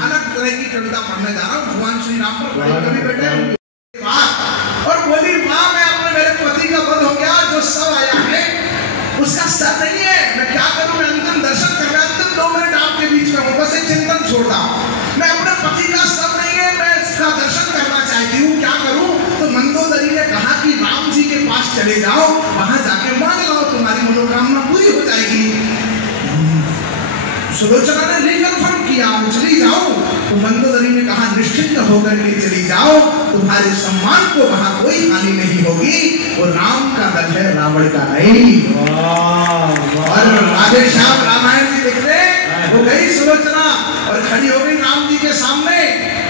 अलग तरह की कविता पढ़ने जा रहा हूँ भगवान श्री राम पर कवि बैठे और बोली माँ मैं अपने मेरे पति का वध हो गया, जो सब आया है उसका सर नहीं है, मैं क्या करूं, मैं अंतिम दर्शन कर रहा, अंतिम 2 मिनट आपके बीच में हूं, बस एक चिंतन छोड़ता हूं, मैं अपने पति का सर नहीं है, मैं इसका दर्शन करना चाहती हूँ, क्या करूं। तो मंदोदरी ने कहा कि राम जी के पास चले जाओ, वहां जाके मांग लो, तुम्हारी मनोकामना पूरी हो जाएगी। सुलोचना ने रिकन्फर्म किया, चली जाओ। तो मंदोदरी ने कहा निश्चिंत होकर के चली जाओ, तुम्हारे सम्मान को वहां कोई हानि नहीं होगी, वो राम का दल है रावण का नहीं। और राधे श्याम रामायण जी लिख रहे, वो गई सुलोचना और खड़ी हो गई राम जी के सामने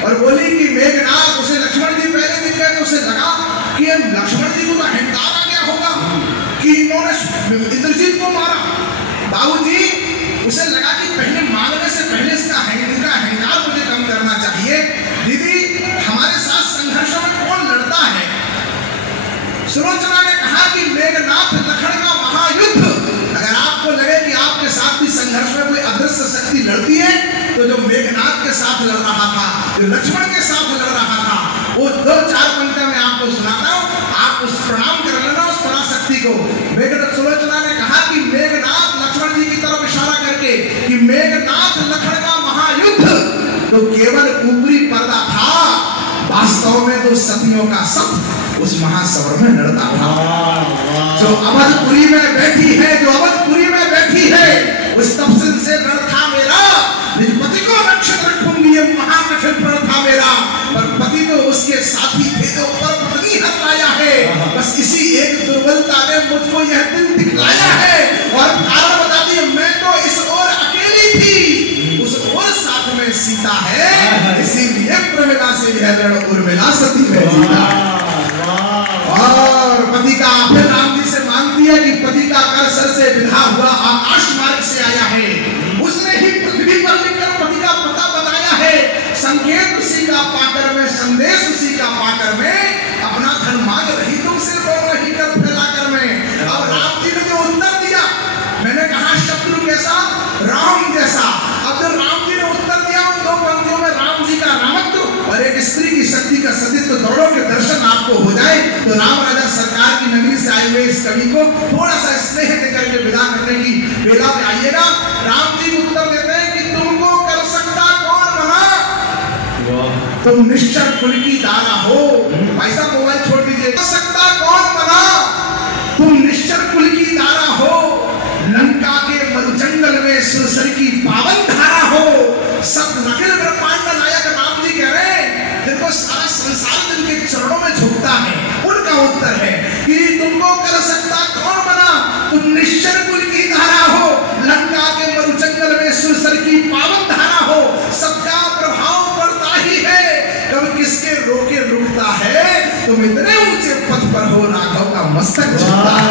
और बोली कि मेघनाथ, उसे लक्ष्मण जी पहले दिख गए तो उसे लगा कि लक्ष्मण जी को तो अहंकार आ गया होगा कि इन्होंने इंद्रजीत को मारा। बाबूजी उसे लगा कि पहले मारने से पहले इसका अहंकार मुझे कम करना चाहिए। दीदी हमारे साथ संघर्षों में कौन लड़ता है। सुलोचना ने कहा कि मेघनाथ लखन का महायुद्ध, अगर आपको लगे कि आपके साथ भी संघर्ष में कोई अदृश्य शक्ति लड़ती है तो जो मेघनाथ के साथ लड़ रहा था, जो लक्ष्मण के साथ लड़ रहा था, वो 2-4 पंक्तियां मैं आपको सुनाता हूं, आप उस प्रणाम कर लेना उस पराशक्ति को। मेघनाथ सुलोचना ने कहा कि मेघनाथ लक्ष्मण जी की तरफ इशारा करके कि मेघनाथ लखन का महायुद्ध तो केवल ऊपरी पर्दा था, वास्तव में तो सतियों का सत उस महासवर में लड़ता था। जो अवधपुरी में बैठी है, जो अवधपुरी में बैठी है, उस तपस्या से रण था मेरा, निज पति को रक्षित रखूंगी, ये महाकठिन प्रण था मेरा। पर पति तो उसके साथी थे जो पर पत्नी हत्याया है, बस इसी एक दुर्बलता ने मुझको यह दिन दिखलाया है। और कारण बताती है, मैं तो इस ओर अकेली थी, उस ओर साथ में सीता है, इसीलिए प्रमिला से यह रण उर्मिला सती में जीता। और पति का फिर राम जी से मांगती है कि पति का कर सर से विधा हुआ आकाश मार्ग से आया है, उसने ही पृथ्वी पर लिखकर पति का पता बताया है, संकेत उसी का पाकर में, संदेश उसी का पाकर में, अपना धन मांग रही तुमसे बोल रही कर फैलाकर में। अब राम जी ने जो उत्तर दिया, मैंने कहा शत्रु कैसा, राम जैसा। अब जब राम जी ने उत्तर दिया उन 2 पंक्तियों में राम जी का रामत्व और एक स्त्री की शक्ति का सतीत्व दोनों के दर्शन आपको हो जाए, तो राम राजा सरकार की नगरी से आए हुए इस कवि को थोड़ा सा स्नेह देकर के विदा करने की बेला में आइएगा। राम जी उत्तर देते हैं कि तुमको कर सकता कौन बना, तुम निश्चर कुल की दारा हो। भाई साहब मोबाइल छोड़ दीजिए। कर सकता कौन बना, तुम निश्चर कुल की दारा हो, लंका के मरुजंगल में सुरसर की पावन धारा हो। सब नखिल ब्रह्मांड नायक राम जी कह रहे हैं, जिनको सारा संसार जिनके चरणों में झुकता है, उनका उत्तर है कि तुमको कर सकता कौन बना, तुम निश्चर कुल की धारा हो, लंका के मरुजंगल में सुरसर की पावन धारा हो। सबका प्रभाव पड़ता ही है, कब किसके रोके रुकता है, तुम इतने ऊंचे पथ पर हो, राघव का मस्तक झुकता है।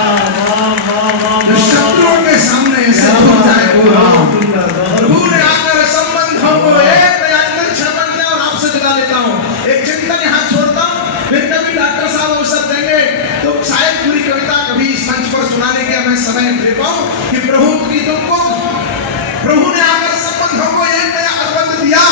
शत्रुओं के सामने ऐसे झुक जाए वो राम, प्रभु ने आकर संबंधों को एक नयांकन छपन किया। और आपसे जुड़ा लेता हूँ, एक चिंतन यहाँ छोड़ता हूँ, फिर कभी डॉक्टर साहब अवसर देंगे तो शायद पूरी कविता कभी इस मंच पर सुनाने के मैं समय दे पाऊँ कि प्रभु की तुमको, प्रभु ने आकर संबंधों को एक नया अनुबंध दिया,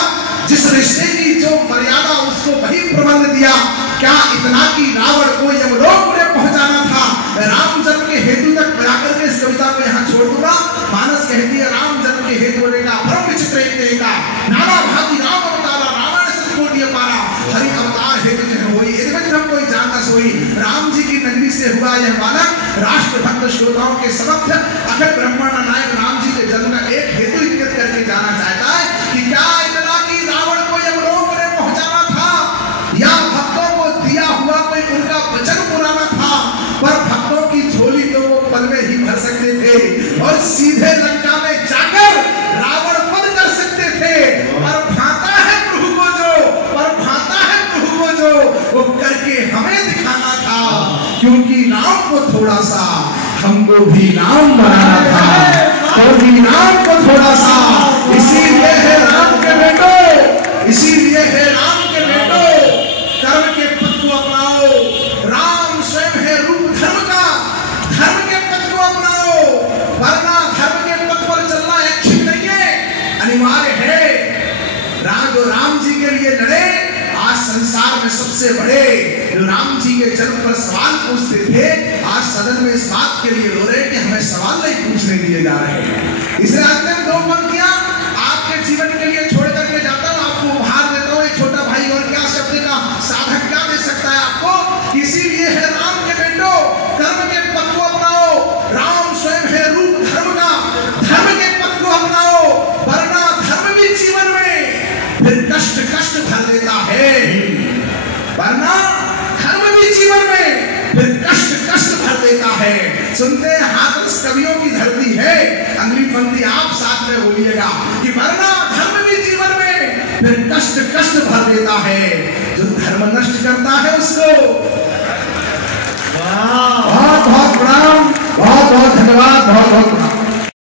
जिस रिश्ते की जो मर्यादा उसको वही प्रबंध दिया। क्या इतना कि रावण को यमलोक में पहुंचाना था। राम जन्म के हेतु तक मिलाकर के इस कविता को यहाँ छोड़ दूंगा। मानस कहती है राम जन्म के हेतु होने का परम विचित्र एक का नाना भांति राम अवतारा, रावण से कोटि पारा, हरि अवतार हेतु जो हुई हम कोई जान न सोई। राम जी की नगरी से हुआ यह बालक राष्ट्र भक्त श्रोताओं के समक्ष अखिल ब्रह्मांड नायक राम जी के जन्म का एक हेतु इंगित करके जाना चाहता है कि क्या इतना कि रावण को यमलोक में पहुंचाना था, या भक्तों को दिया हुआ कोई उनका वचन पुराना था। पर भक्तों की झोली तो वो पल में ही भर सकते थे और सीधे लंका में जाकर रावण वध कर सकते थे। पर भाता है प्रभु को जो, पर भाता है प्रभु को जो, वो करके हमें दिखाना था, क्योंकि राम को थोड़ा सा हमको भी राम बनाना था, तो भी राम को थोड़ा सा। इसीलिए है राम के बेटो, इसीलिए है राम के बेटो, कर्म के पथ को अपनाओ, राम स्वयं है रूप धर्म का, धर्म के पथ को अपनाओ, वरना धर्म के पथ पर चलना इच्छित नहीं है, अनिवार्य है। राग लिए लड़े। आज संसार में सबसे बड़े जो राम जी के जन्म पर सवाल पूछते थे, आज सदन में इस बात के लिए रो रहे कि हमें सवाल नहीं पूछने दिए जा रहे हैं। इसलिए आते हैं दो पंक्तियां आपके जीवन के लिए छोड़ करके जाता हूं, आपको उपहार देता हूं। एक छोटा भाई और क्या शब्द का साधक क्या दे सकता है आपको। इसीलिए है राम के बेटो कर्म के पथ को अपनाओ, राम स्वयं है रूप धर्म का, धर्म के पथ को अपनाओ, वरना धर्म भी जीवन में फिर कष्ट कष्ट भर देता है, वरना धर्म भी जीवन में फिर कष्ट कष्ट भर देता है। सुनते हैं हाथरस कवियों की धरती है, अगली पंक्ति आप साथ में बोलिएगा कि वरना धर्म भी जीवन में फिर कष्ट कष्ट भर देता है। जो धर्म नष्ट करता है उसको बहुत बहुत प्रणाम, बहुत बहुत धन्यवाद, बहुत बहुत